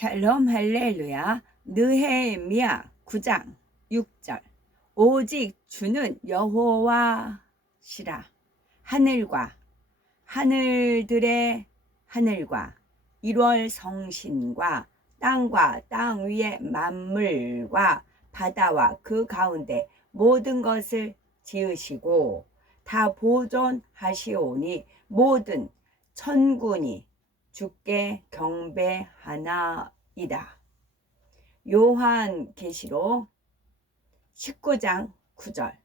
샬롬 할렐루야. 느헤미야 9장 6절. 오직 주는 여호와시라. 하늘과 하늘들의 하늘과 1월 성신과 땅과 땅 위의 만물과 바다와 그 가운데 모든 것을 지으시고 다 보존하시오니 모든 천군이 주께 경배하나이다. 요한계시록 19장 9절.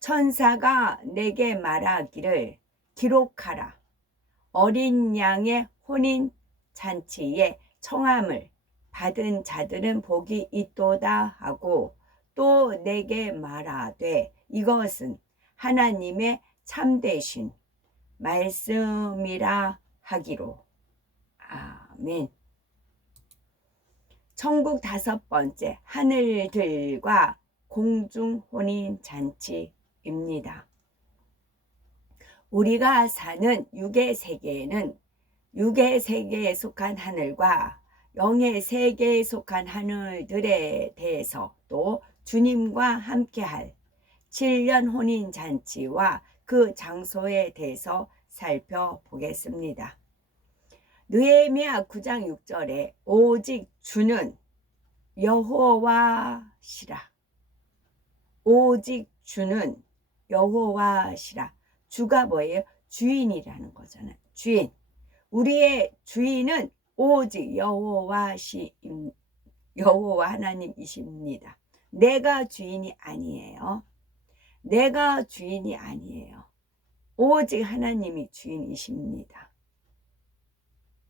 천사가 내게 말하기를 기록하라. 어린 양의 혼인 잔치에 청함을 받은 자들은 복이 있도다 하고 또 내게 말하되 이것은 하나님의 참되신 말씀이라 하기로. 아멘. 천국 5번째 하늘들과 공중 혼인 잔치입니다. 우리가 사는 육의 세계에는 육의 세계에 속한 하늘과 영의 세계에 속한 하늘들에 대해서 또 주님과 함께할 7년 혼인 잔치와 그 장소에 대해서 살펴보겠습니다. 느헤미야 9장 6절에 오직 주는 여호와시라. 오직 주는 여호와시라. 주가 뭐예요? 주인이라는 거잖아요. 주인. 우리의 주인은 오직 여호와 하나님이십니다. 내가 주인이 아니에요. 내가 주인이 아니에요. 오직 하나님이 주인이십니다.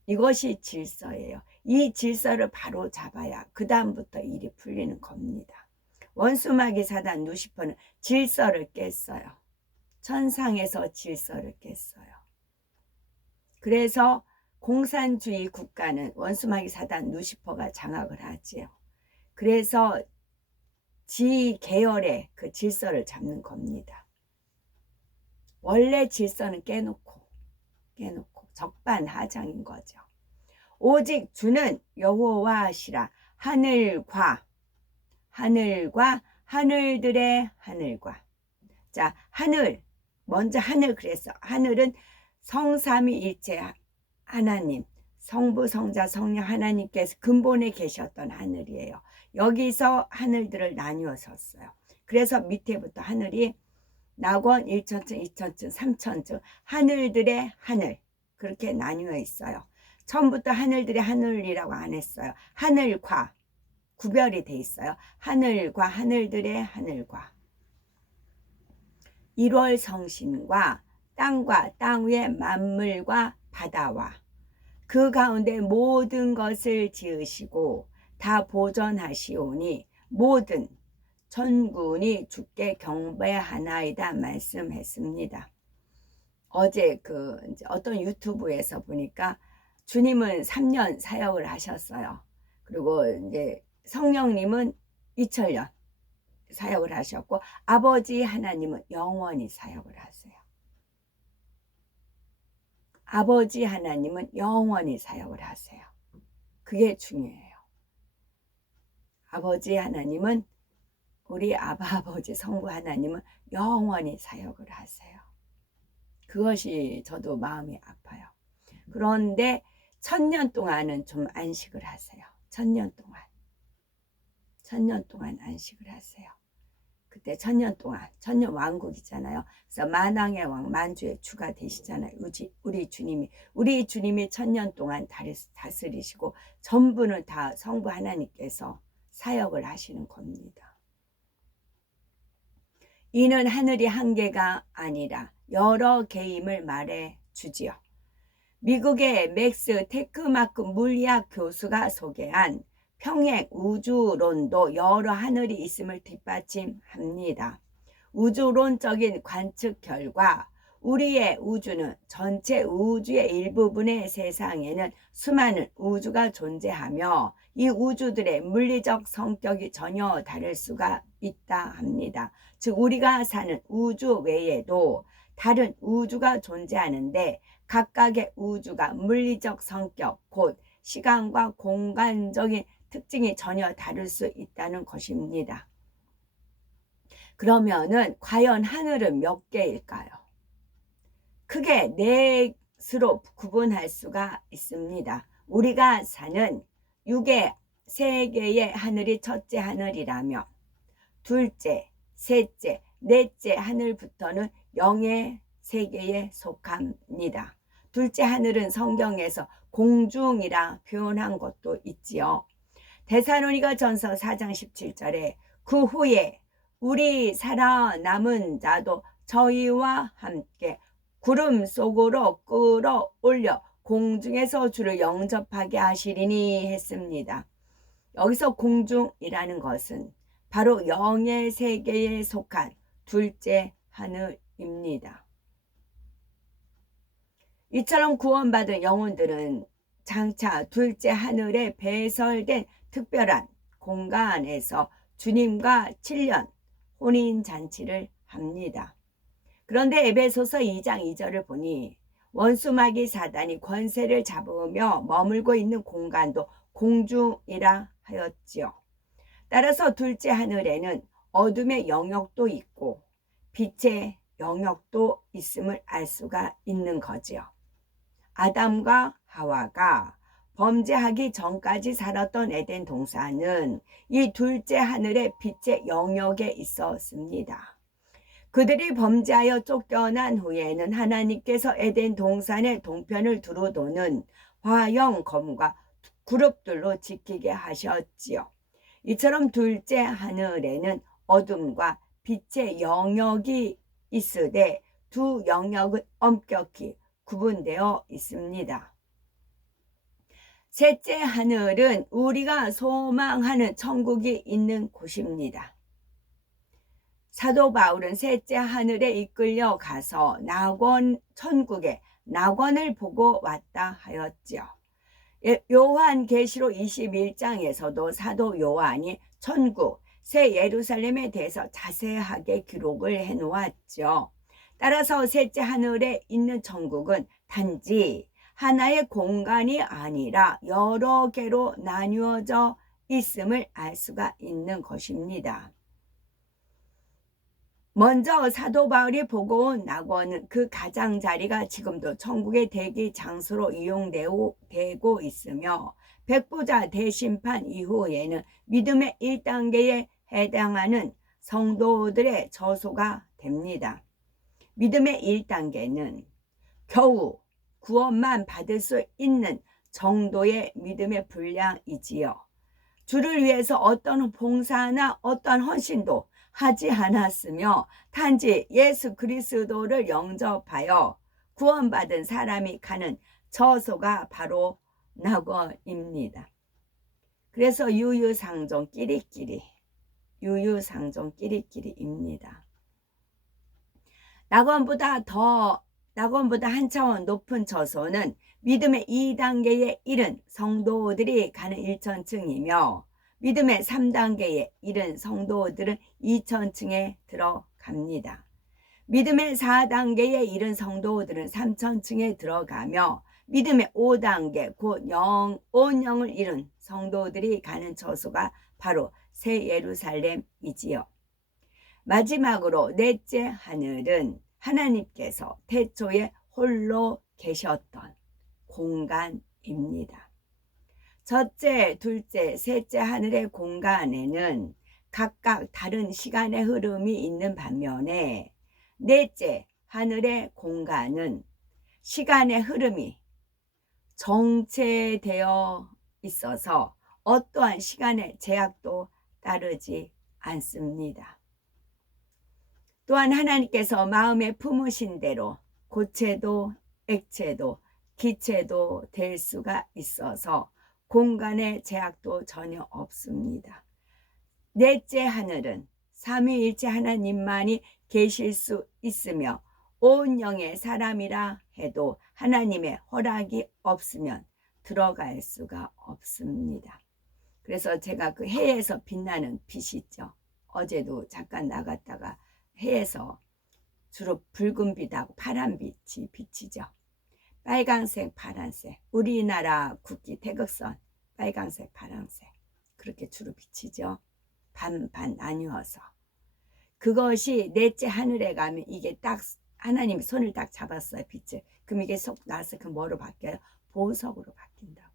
이것이 질서예요. 이 질서를 바로 잡아야 그 다음부터 일이 풀리는 겁니다. 원수마귀 사단 루시퍼는 질서를 깼어요. 천상에서 질서를 깼어요. 그래서 공산주의 국가는 원수마귀 사단 루시퍼가 장악을 하지요. 그래서 지 계열의 그 질서를 잡는 겁니다. 원래 질서는 깨놓고 적반하장인 거죠. 오직 주는 여호와시라. 하늘과 하늘들의 하늘과. 자, 하늘 먼저 하늘 그랬어. 하늘은 성삼위일체 하나님, 성부, 성자, 성령 하나님께서 근본에 계셨던 하늘이에요. 여기서 하늘들을 나누어 섰어요. 그래서 밑에부터 하늘이 낙원 1천층, 2천층, 3천층 하늘들의 하늘 그렇게 나뉘어 있어요. 처음부터 하늘들의 하늘이라고 안 했어요. 하늘과 구별이 돼 있어요. 하늘과 하늘들의 하늘과 1월 성신과 땅과 땅 위의 만물과 바다와 그 가운데 모든 것을 지으시고 다 보존하시오니 모든 천군이 주께 경배하나이다 말씀했습니다. 어제 이제 어떤 유튜브에서 보니까 주님은 3년 사역을 하셨어요. 그리고 이제 성령님은 2000년 사역을 하셨고 아버지 하나님은 영원히 사역을 하세요. 아버지 하나님은 영원히 사역을 하세요. 그게 중요해요. 아버지 하나님은 우리 아버지 성부 하나님은 영원히 사역을 하세요. 그것이 저도 마음이 아파요. 그런데 1000년 동안은 좀 안식을 하세요. 1000년 동안 안식을 하세요. 그때 1000년 동안 1000년 왕국이잖아요. 그래서 만왕의 왕 만주의 주가 되시잖아요. 우리 주님이 1000년 동안 다스리시고 전부는 다 성부 하나님께서 사역을 하시는 겁니다. 이는 하늘이 한 개가 아니라 여러 개임을 말해 주지요. 미국의 맥스 테크마크 물리학 교수가 소개한 평행 우주론도 여러 하늘이 있음을 뒷받침합니다. 우주론적인 관측 결과 우리의 우주는 전체 우주의 일부분의 세상에는 수많은 우주가 존재하며 이 우주들의 물리적 성격이 전혀 다를 수가 있다 합니다. 즉 우리가 사는 우주 외에도 다른 우주가 존재하는데 각각의 우주가 물리적 성격 곧 시간과 공간적인 특징이 전혀 다를 수 있다는 것입니다. 그러면은 과연 하늘은 몇 개일까요? 크게 넷으로 구분할 수가 있습니다. 우리가 사는 6의 3개의 하늘이 첫째 하늘이라며 둘째, 셋째, 넷째 하늘부터는 0의 3개에 속합니다. 둘째 하늘은 성경에서 공중이라 표현한 것도 있지요. 데살로니가 전서 4장 17절에 그 후에 우리 살아남은 자도 저희와 함께 구름 속으로 끌어올려 공중에서 주를 영접하게 하시리니 했습니다. 여기서 공중이라는 것은 바로 영의 세계에 속한 둘째 하늘입니다. 이처럼 구원받은 영혼들은 장차 둘째 하늘에 배설된 특별한 공간에서 주님과 7년 혼인잔치를 합니다. 그런데 에베소서 2장 2절을 보니 원수마귀 사단이 권세를 잡으며 머물고 있는 공간도 공중이라 하였지요. 따라서 둘째 하늘에는 어둠의 영역도 있고 빛의 영역도 있음을 알 수가 있는 거지요. 아담과 하와가 범죄하기 전까지 살았던 에덴 동산은 이 둘째 하늘의 빛의 영역에 있었습니다. 그들이 범죄하여 쫓겨난 후에는 하나님께서 에덴 동산의 동편을 두루 도는 화형 검과 그룹들로 지키게 하셨지요. 이처럼 둘째 하늘에는 어둠과 빛의 영역이 있으되 두 영역은 엄격히 구분되어 있습니다. 셋째 하늘은 우리가 소망하는 천국이 있는 곳입니다. 사도 바울은 셋째 하늘에 이끌려 가서 천국의 낙원을 보고 왔다 하였지요. 요한계시록 21장에서도 사도 요한이 천국, 새 예루살렘에 대해서 자세하게 기록을 해놓았죠. 따라서 셋째 하늘에 있는 천국은 단지 하나의 공간이 아니라 여러 개로 나뉘어져 있음을 알 수가 있는 것입니다. 먼저 사도 바울이 보고 온 낙원은 그 가장자리가 지금도 천국의 대기 장소로 이용되고 있으며 백보자 대심판 이후에는 믿음의 1단계에 해당하는 성도들의 저소가 됩니다. 믿음의 1단계는 겨우 구원만 받을 수 있는 정도의 믿음의 분량이지요. 주를 위해서 어떤 봉사나 어떤 헌신도 하지 않았으며 단지 예수 그리스도를 영접하여 구원받은 사람이 가는 저소가 바로 낙원입니다. 그래서 유유상종 끼리끼리입니다. 낙원보다 한 차원 높은 저소는 믿음의 2단계에 이른 성도들이 가는 1천층이며 믿음의 3단계에 이른 성도들은 2천층에 들어갑니다. 믿음의 4단계에 이른 성도들은 3천층에 들어가며 믿음의 5단계 곧 온 영을 이룬 성도들이 가는 저소가 바로 새 예루살렘이지요. 마지막으로 넷째 하늘은 하나님께서 태초에 홀로 계셨던 공간입니다. 첫째, 둘째, 셋째 하늘의 공간에는 각각 다른 시간의 흐름이 있는 반면에 넷째 하늘의 공간은 시간의 흐름이 정체되어 있어서 어떠한 시간의 제약도 따르지 않습니다. 또한 하나님께서 마음에 품으신 대로 고체도 액체도 기체도 될 수가 있어서 공간의 제약도 전혀 없습니다. 넷째 하늘은 삼위일체 하나님만이 계실 수 있으며 온 영의 사람이라 해도 하나님의 허락이 없으면 들어갈 수가 없습니다. 그래서 제가 그 해에서 빛나는 빛이 있죠. 어제도 잠깐 나갔다가 해에서 주로 붉은 빛하고 파란 빛이 비치죠. 빨강색, 파란색. 우리나라 국기 태극선 빨강색, 파란색. 그렇게 주로 비치죠. 반반 나뉘어서. 그것이 넷째 하늘에 가면 이게 딱 하나님이 손을 딱 잡았어요. 빛을. 그럼 이게 속 나서 그 뭐로 바뀌어요? 보석으로 바뀐다고요.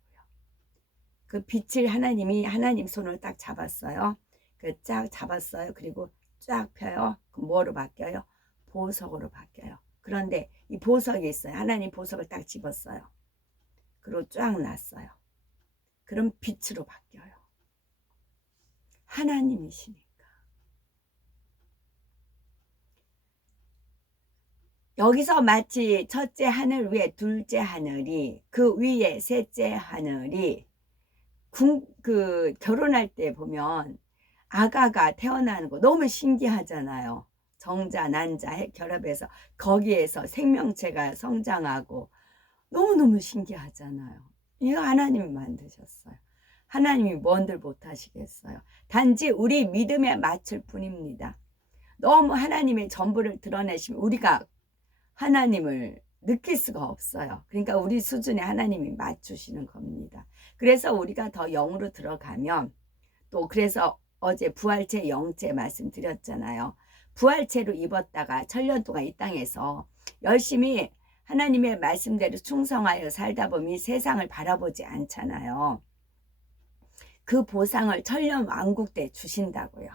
그 빛을 하나님 손을 딱 잡았어요. 그 쫙 잡았어요. 그리고 쫙 펴요. 그럼 뭐로 바뀌어요? 보석으로 바뀌어요. 그런데 이 보석이 있어요. 하나님 보석을 딱 집었어요. 그리고 쫙 놨어요. 그럼 빛으로 바뀌어요. 하나님이시니까. 여기서 마치 첫째 하늘 위에 둘째 하늘이, 그 위에 셋째 하늘이, 결혼할 때 보면 아가가 태어나는 거 너무 신기하잖아요. 정자, 난자 결합해서 거기에서 생명체가 성장하고 너무너무 신기하잖아요. 이거 하나님이 만드셨어요. 하나님이 뭔들 못하시겠어요. 단지 우리 믿음에 맞출 뿐입니다. 너무 하나님의 전부를 드러내시면 우리가 하나님을 느낄 수가 없어요. 그러니까 우리 수준에 하나님이 맞추시는 겁니다. 그래서 우리가 더 영으로 들어가면, 또 그래서 어제 부활체 영체 말씀드렸잖아요. 부활체로 입었다가 천년 동안 이 땅에서 열심히 하나님의 말씀대로 충성하여 살다 보면 이 세상을 바라보지 않잖아요. 그 보상을 천년 왕국 때 주신다고요.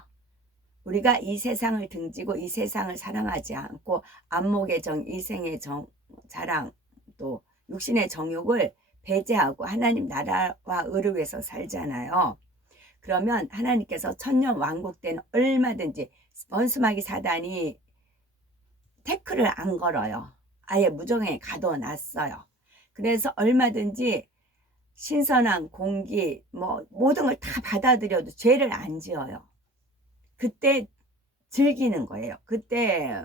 우리가 이 세상을 등지고 이 세상을 사랑하지 않고 안목의 정, 이생의 자랑, 또 육신의 정욕을 배제하고 하나님 나라와 의를 위해서 살잖아요. 그러면 하나님께서 천년 왕국 때는 얼마든지 원수마귀 사단이 태클을 안 걸어요. 아예 무정에 가둬놨어요. 그래서 얼마든지 신선한 공기, 모든 걸 다 받아들여도 죄를 안 지어요. 그때 즐기는 거예요. 그때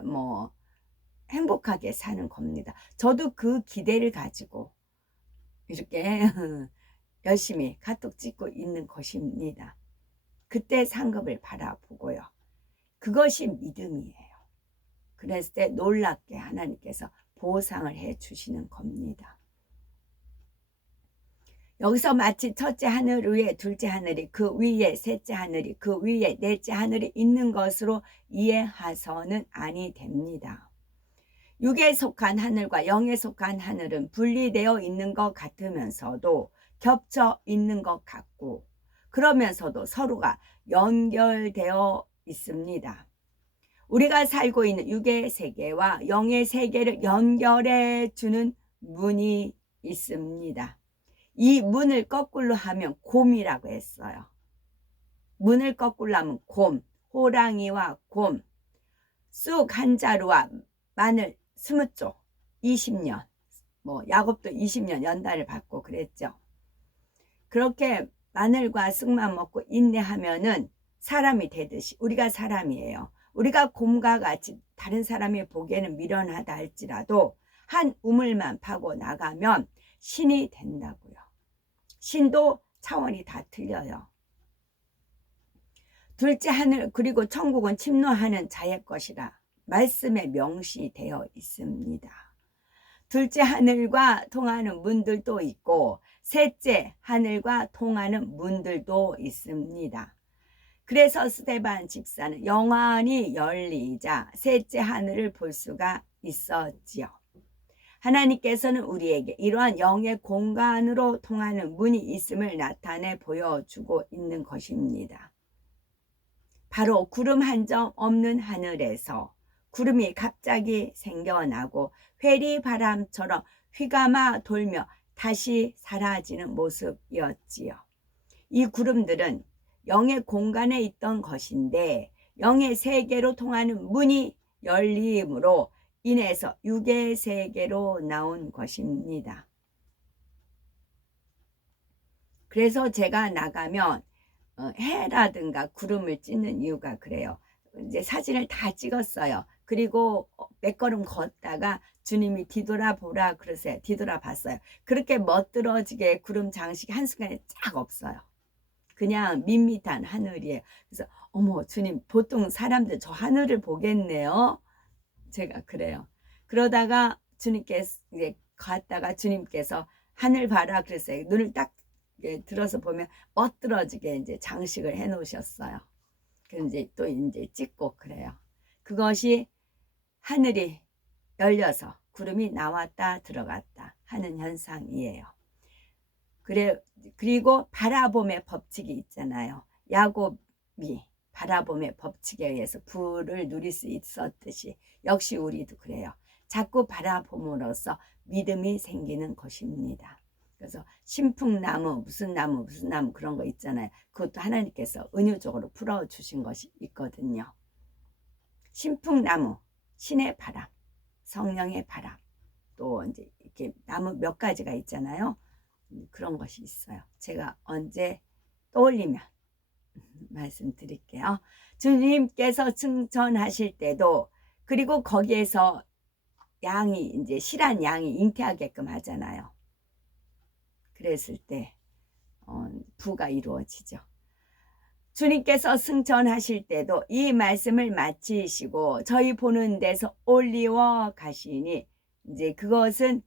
행복하게 사는 겁니다. 저도 그 기대를 가지고 이렇게 열심히 카톡 찍고 있는 것입니다. 그때 상급을 바라보고요. 그것이 믿음이에요. 그랬을 때 놀랍게 하나님께서 보상을 해 주시는 겁니다. 여기서 마치 첫째 하늘 위에 둘째 하늘이, 그 위에 셋째 하늘이, 그 위에 넷째 하늘이 있는 것으로 이해하서는 아니 됩니다. 육에 속한 하늘과 영에 속한 하늘은 분리되어 있는 것 같으면서도 겹쳐 있는 것 같고, 그러면서도 서로가 연결되어 있습니다. 우리가 살고 있는 육의 세계와 영의 세계를 연결해 주는 문이 있습니다. 이 문을 거꾸로 하면 곰이라고 했어요. 문을 거꾸로 하면 곰, 호랑이와 곰, 쑥 한 자루와 마늘 20쪽, 20년, 야곱도 20년 연단을 받고 그랬죠. 그렇게 마늘과 쑥만 먹고 인내하면은 사람이 되듯이 우리가 사람이에요. 우리가 곰과 같이 다른 사람이 보기에는 미련하다 할지라도 한 우물만 파고 나가면 신이 된다고요. 신도 차원이 다 틀려요. 둘째 하늘, 그리고 천국은 침노하는 자의 것이라 말씀에 명시되어 있습니다. 둘째 하늘과 통하는 문들도 있고 셋째 하늘과 통하는 문들도 있습니다. 그래서 스데반 집사는 영안이 열리자 셋째 하늘을 볼 수가 있었지요. 하나님께서는 우리에게 이러한 영의 공간으로 통하는 문이 있음을 나타내 보여주고 있는 것입니다. 바로 구름 한 점 없는 하늘에서 구름이 갑자기 생겨나고 회리바람처럼 휘감아 돌며 다시 사라지는 모습이었지요. 이 구름들은 영의 공간에 있던 것인데 영의 세계로 통하는 문이 열림으로 인해서 육의 세계로 나온 것입니다. 그래서 제가 나가면 해라든가 구름을 찍는 이유가 그래요. 이제 사진을 다 찍었어요. 그리고 몇 걸음 걷다가 주님이 뒤돌아보라 그러세요. 뒤돌아봤어요. 그렇게 멋들어지게 구름 장식이 한순간에 쫙 없어요. 그냥 밋밋한 하늘이에요. 그래서 어머 주님, 보통 사람들 저 하늘을 보겠네요. 제가 그래요. 그러다가 주님께서 이제 갔다가 주님께서 하늘 봐라 그랬어요. 눈을 딱 들어서 보면 멋들어지게 이제 장식을 해 놓으셨어요. 그럼 이제 또 이제 찍고 그래요. 그것이 하늘이 열려서 구름이 나왔다 들어갔다 하는 현상이에요. 그리고 바라봄의 법칙이 있잖아요. 야곱이 바라봄의 법칙에 의해서 부를 누릴 수 있었듯이 역시 우리도 그래요. 자꾸 바라봄으로써 믿음이 생기는 것입니다. 그래서 신풍나무 무슨 나무 그런 거 있잖아요. 그것도 하나님께서 은유적으로 풀어주신 것이 있거든요. 신풍나무, 신의 바람, 성령의 바람, 또 이제 이렇게 나무 몇 가지가 있잖아요. 그런 것이 있어요. 제가 언제 떠올리면 말씀드릴게요. 주님께서 승천하실 때도 그리고 거기에서 양이 이제 실한 양이 잉태하게끔 하잖아요. 그랬을 때 부가 이루어지죠. 주님께서 승천하실 때도 이 말씀을 마치시고 저희 보는 데서 올리워 가시니 이제 그것은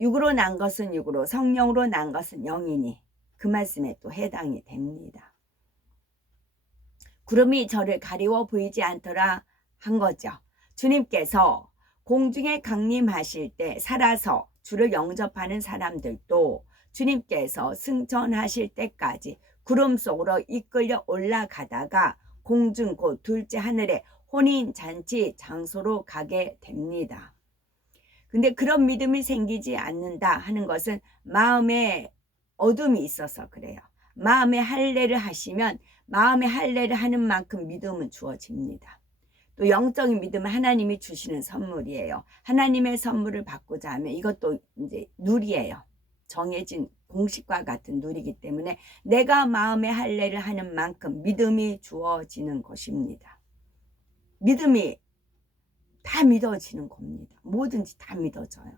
육으로 난 것은 육으로 성령으로 난 것은 영이니 그 말씀에 또 해당이 됩니다. 구름이 저를 가리워 보이지 않더라 한 거죠. 주님께서 공중에 강림하실 때 살아서 주를 영접하는 사람들도 주님께서 승천하실 때까지 구름 속으로 이끌려 올라가다가 공중 곧 둘째 하늘에 혼인잔치 장소로 가게 됩니다. 근데 그런 믿음이 생기지 않는다 하는 것은 마음에 어둠이 있어서 그래요. 마음에 할례를 하시면 마음에 할례를 하는 만큼 믿음은 주어집니다. 또 영적인 믿음은 하나님이 주시는 선물이에요. 하나님의 선물을 받고자 하면 이것도 이제 누리예요. 정해진 공식과 같은 누리기 때문에 내가 마음에 할례를 하는 만큼 믿음이 주어지는 것입니다. 믿음이 다 믿어지는 겁니다. 뭐든지 다 믿어져요.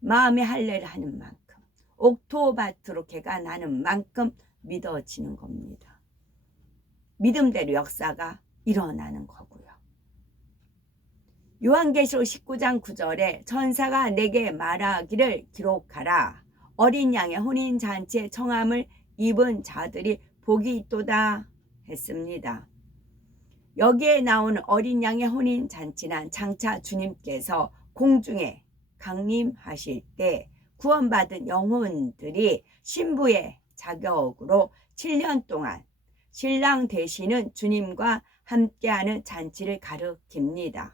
마음의 할례를 하는 만큼 옥토밭으로 개가 나는 만큼 믿어지는 겁니다. 믿음대로 역사가 일어나는 거고요. 요한계시록 19장 9절에 천사가 내게 말하기를 기록하라. 어린 양의 혼인잔치의 청함을 입은 자들이 복이 있도다 했습니다. 여기에 나오는 어린 양의 혼인잔치란 장차 주님께서 공중에 강림하실 때 구원받은 영혼들이 신부의 자격으로 7년 동안 신랑 되시는 주님과 함께하는 잔치를 가리킵니다.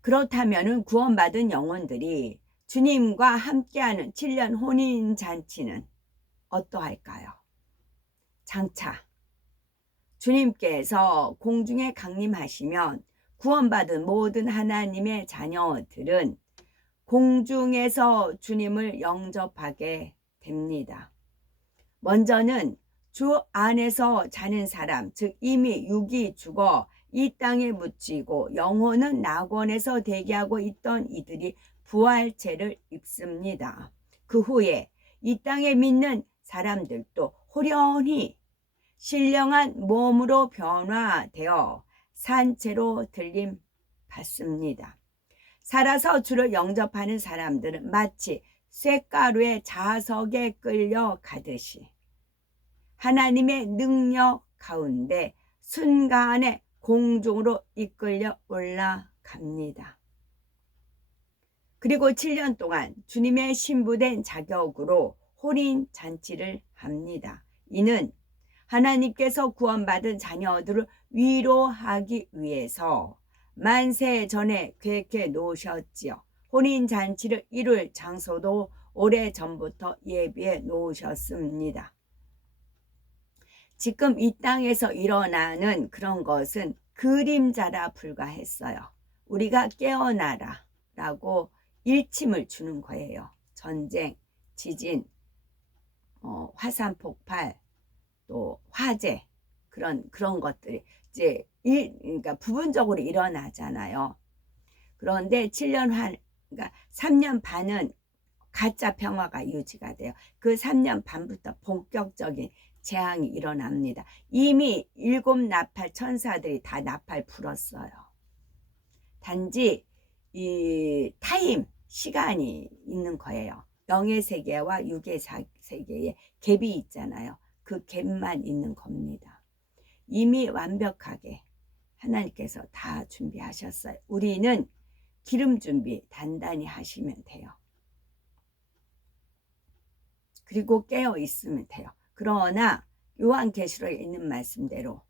그렇다면 구원받은 영혼들이 주님과 함께하는 7년 혼인잔치는 어떠할까요? 장차 주님께서 공중에 강림하시면 구원받은 모든 하나님의 자녀들은 공중에서 주님을 영접하게 됩니다. 먼저는 주 안에서 자는 사람, 즉 이미 육이 죽어 이 땅에 묻히고 영혼은 낙원에서 대기하고 있던 이들이 부활체를 입습니다. 그 후에 이 땅에 믿는 사람들도 호련히 신령한 몸으로 변화되어 산채로 들림 받습니다. 살아서 주를 영접하는 사람들은 마치 쇳가루의 자석에 끌려 가듯이 하나님의 능력 가운데 순간에 공중으로 이끌려 올라갑니다. 그리고 7년 동안 주님의 신부된 자격으로 혼인잔치를 합니다. 이는 하나님께서 구원받은 자녀들을 위로하기 위해서 만세 전에 계획해 놓으셨지요. 혼인잔치를 이룰 장소도 오래전부터 예비해 놓으셨습니다. 지금 이 땅에서 일어나는 그런 것은 그림자라 불과했어요. 우리가 깨어나라 라고 일침을 주는 거예요. 전쟁, 지진, 화산 폭발, 또 화재 그런 것들이 이제 그러니까 부분적으로 일어나잖아요. 그런데 7년 그러니까 3년 반은 가짜 평화가 유지가 돼요. 그 3년 반부터 본격적인 재앙이 일어납니다. 이미 7 나팔 천사들이 다 나팔 불었어요. 단지 이 타임, 시간이 있는 거예요. 영의 세계와 육의 세계에 갭이 있잖아요. 그 갭만 있는 겁니다. 이미 완벽하게 하나님께서 다 준비하셨어요. 우리는 기름 준비 단단히 하시면 돼요. 그리고 깨어 있으면 돼요. 그러나 요한계시록에 있는 말씀대로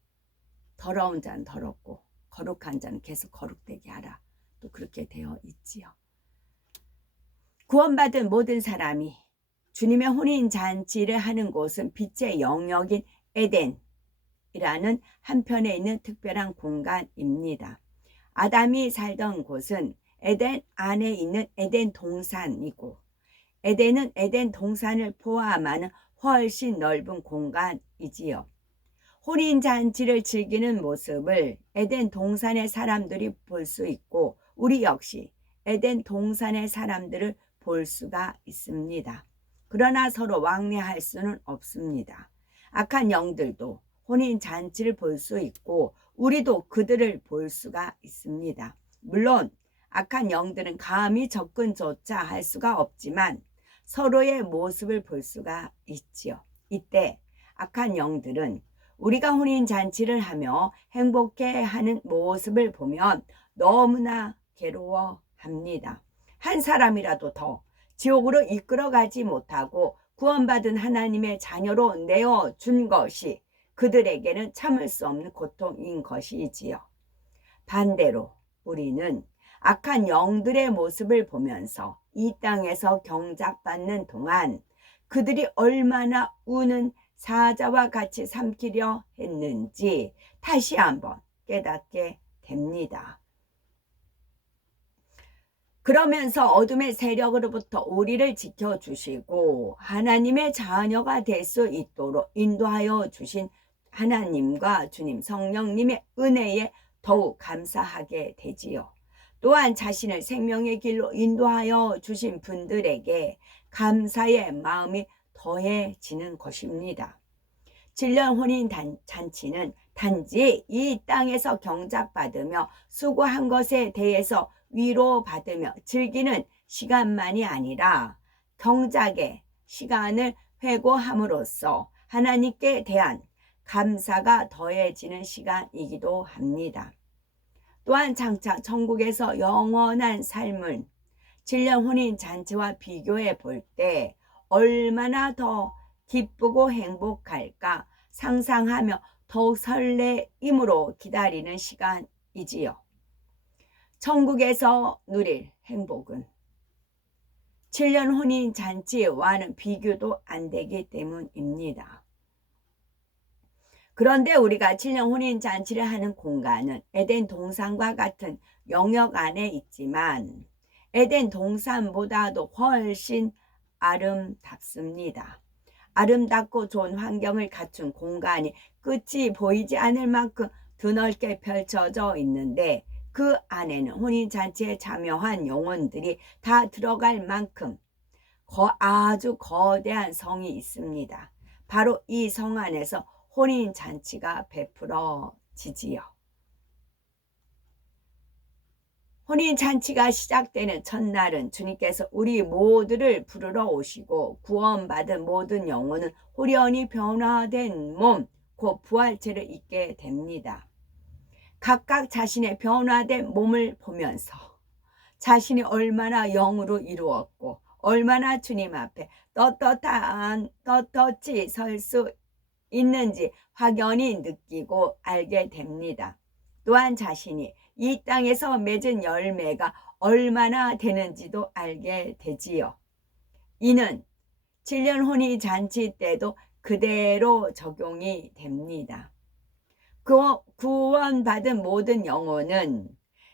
더러운 자는 더럽고 거룩한 자는 계속 거룩되게 하라. 또 그렇게 되어 있지요. 구원받은 모든 사람이 주님의 혼인잔치를 하는 곳은 빛의 영역인 에덴이라는 한편에 있는 특별한 공간입니다. 아담이 살던 곳은 에덴 안에 있는 에덴 동산이고, 에덴은 에덴 동산을 포함하는 훨씬 넓은 공간이지요. 혼인잔치를 즐기는 모습을 에덴 동산의 사람들이 볼 수 있고, 우리 역시 에덴 동산의 사람들을 볼 수가 있습니다. 그러나 서로 왕래할 수는 없습니다. 악한 영들도 혼인잔치를 볼 수 있고 우리도 그들을 볼 수가 있습니다. 물론 악한 영들은 감히 접근조차 할 수가 없지만 서로의 모습을 볼 수가 있지요. 이때 악한 영들은 우리가 혼인잔치를 하며 행복해하는 모습을 보면 너무나 괴로워합니다. 한 사람이라도 더 지옥으로 이끌어가지 못하고 구원받은 하나님의 자녀로 내어준 것이 그들에게는 참을 수 없는 고통인 것이지요. 반대로 우리는 악한 영들의 모습을 보면서 이 땅에서 경작받는 동안 그들이 얼마나 우는 사자와 같이 삼키려 했는지 다시 한번 깨닫게 됩니다. 그러면서 어둠의 세력으로부터 우리를 지켜주시고 하나님의 자녀가 될 수 있도록 인도하여 주신 하나님과 주님 성령님의 은혜에 더욱 감사하게 되지요. 또한 자신을 생명의 길로 인도하여 주신 분들에게 감사의 마음이 더해지는 것입니다. 7년 혼인 잔치는 단지 이 땅에서 경작받으며 수고한 것에 대해서 위로받으며 즐기는 시간만이 아니라 경작의 시간을 회고함으로써 하나님께 대한 감사가 더해지는 시간이기도 합니다. 또한 장차 천국에서 영원한 삶을 7년 혼인 잔치와 비교해 볼 때 얼마나 더 기쁘고 행복할까 상상하며 더욱 설레임으로 기다리는 시간이지요. 천국에서 누릴 행복은 7년 혼인 잔치와는 비교도 안 되기 때문입니다. 그런데 우리가 7년 혼인 잔치를 하는 공간은 에덴 동산과 같은 영역 안에 있지만 에덴 동산보다도 훨씬 아름답습니다. 아름답고 좋은 환경을 갖춘 공간이 끝이 보이지 않을 만큼 드넓게 펼쳐져 있는데 그 안에는 혼인잔치에 참여한 영혼들이 다 들어갈 만큼 아주 거대한 성이 있습니다. 바로 이 성 안에서 혼인잔치가 베풀어지지요. 혼인잔치가 시작되는 첫날은 주님께서 우리 모두를 부르러 오시고 구원받은 모든 영혼은 후련히 변화된 몸, 곧 부활체를 입게 됩니다. 각각 자신의 변화된 몸을 보면서 자신이 얼마나 영으로 이루었고 얼마나 주님 앞에 떳떳이 설 수 있는지 확연히 느끼고 알게 됩니다. 또한 자신이 이 땅에서 맺은 열매가 얼마나 되는지도 알게 되지요. 이는 7년 혼인 잔치 때도 그대로 적용이 됩니다. 구원받은 모든 영혼은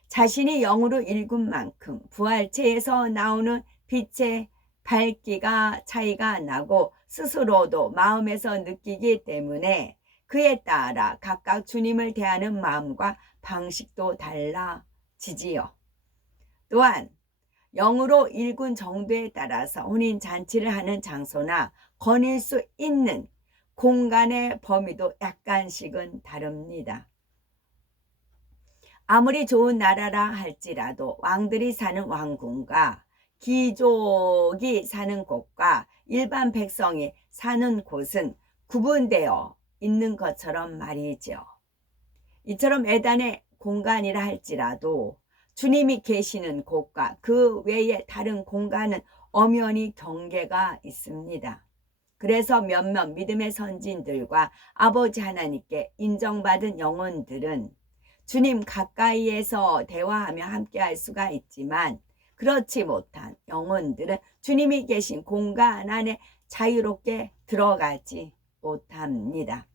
자신이 영으로 일군 만큼 부활체에서 나오는 빛의 밝기가 차이가 나고 스스로도 마음에서 느끼기 때문에 그에 따라 각각 주님을 대하는 마음과 방식도 달라지지요. 또한 영으로 일군 정도에 따라서 혼인잔치를 하는 장소나 거닐 수 있는 공간의 범위도 약간씩은 다릅니다. 아무리 좋은 나라라 할지라도 왕들이 사는 왕궁과 귀족이 사는 곳과 일반 백성이 사는 곳은 구분되어 있는 것처럼 말이죠. 이처럼 에덴의 공간이라 할지라도 주님이 계시는 곳과 그 외에 다른 공간은 엄연히 경계가 있습니다. 그래서 몇몇 믿음의 선진들과 아버지 하나님께 인정받은 영혼들은 주님 가까이에서 대화하며 함께할 수가 있지만 그렇지 못한 영혼들은 주님이 계신 공간 안에 자유롭게 들어가지 못합니다.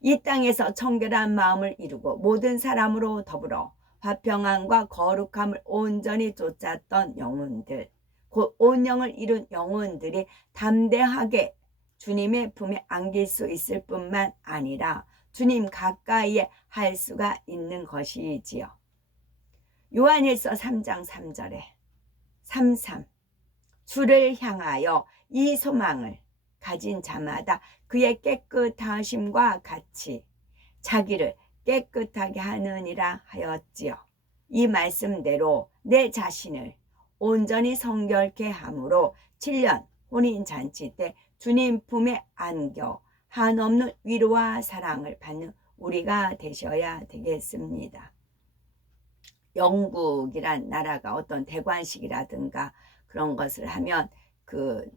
이 땅에서 청결한 마음을 이루고 모든 사람으로 더불어 화평함과 거룩함을 온전히 쫓았던 영혼들, 곧 온영을 이룬 영혼들이 담대하게 주님의 품에 안길 수 있을 뿐만 아니라 주님 가까이에 할 수가 있는 것이지요. 요한일서 3장 3절에 33 주를 향하여 이 소망을 가진 자마다 그의 깨끗하심과 같이 자기를 깨끗하게 하느니라 하였지요. 이 말씀대로 내 자신을 온전히 성결케 함으로 7년 혼인잔치 때 주님 품에 안겨 한없는 위로와 사랑을 받는 우리가 되셔야 되겠습니다. 영국이란 나라가 어떤 대관식이라든가 그런 것을 하면 그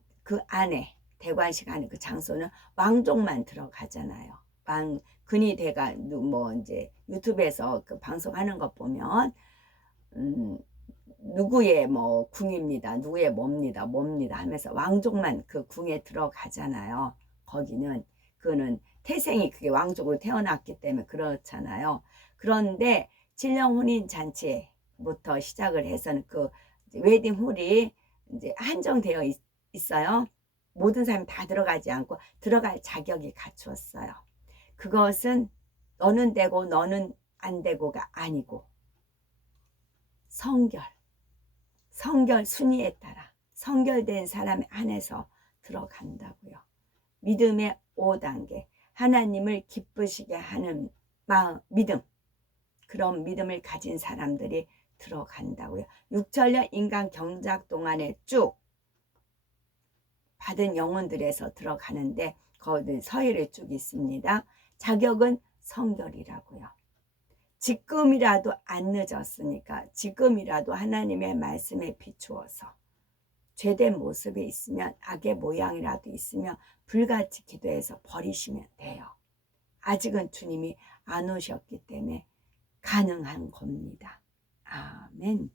안에 대관식 안에 그 장소는 왕족만 들어가잖아요. 근위대가 뭐 이제 유튜브에서 그 방송하는 것 보면 누구의 뭐 궁입니다. 누구의 뭡니다. 하면서 왕족만 그 궁에 들어가잖아요. 거기는 그거는 태생이 그게 왕족으로 태어났기 때문에 그렇잖아요. 그런데 7년 혼인 잔치부터 시작을 해서는 그 웨딩홀이 이제 한정되어 있어요. 모든 사람이 다 들어가지 않고 들어갈 자격이 갖추었어요. 그것은 너는 되고 너는 안 되고가 아니고 성결 순위에 따라 성결된 사람 안에서 들어간다고요. 믿음의 5단계 하나님을 기쁘시게 하는 믿음, 그런 믿음을 가진 사람들이 들어간다고요. 6천년 인간 경작 동안에 쭉 받은 영혼들에서 들어가는데 거기 서열이 쭉 있습니다. 자격은 성결이라고요. 지금이라도 안 늦었으니까 지금이라도 하나님의 말씀에 비추어서 죄된 모습이 있으면 악의 모양이라도 있으면 불같이 기도해서 버리시면 돼요. 아직은 주님이 안 오셨기 때문에 가능한 겁니다. 아멘.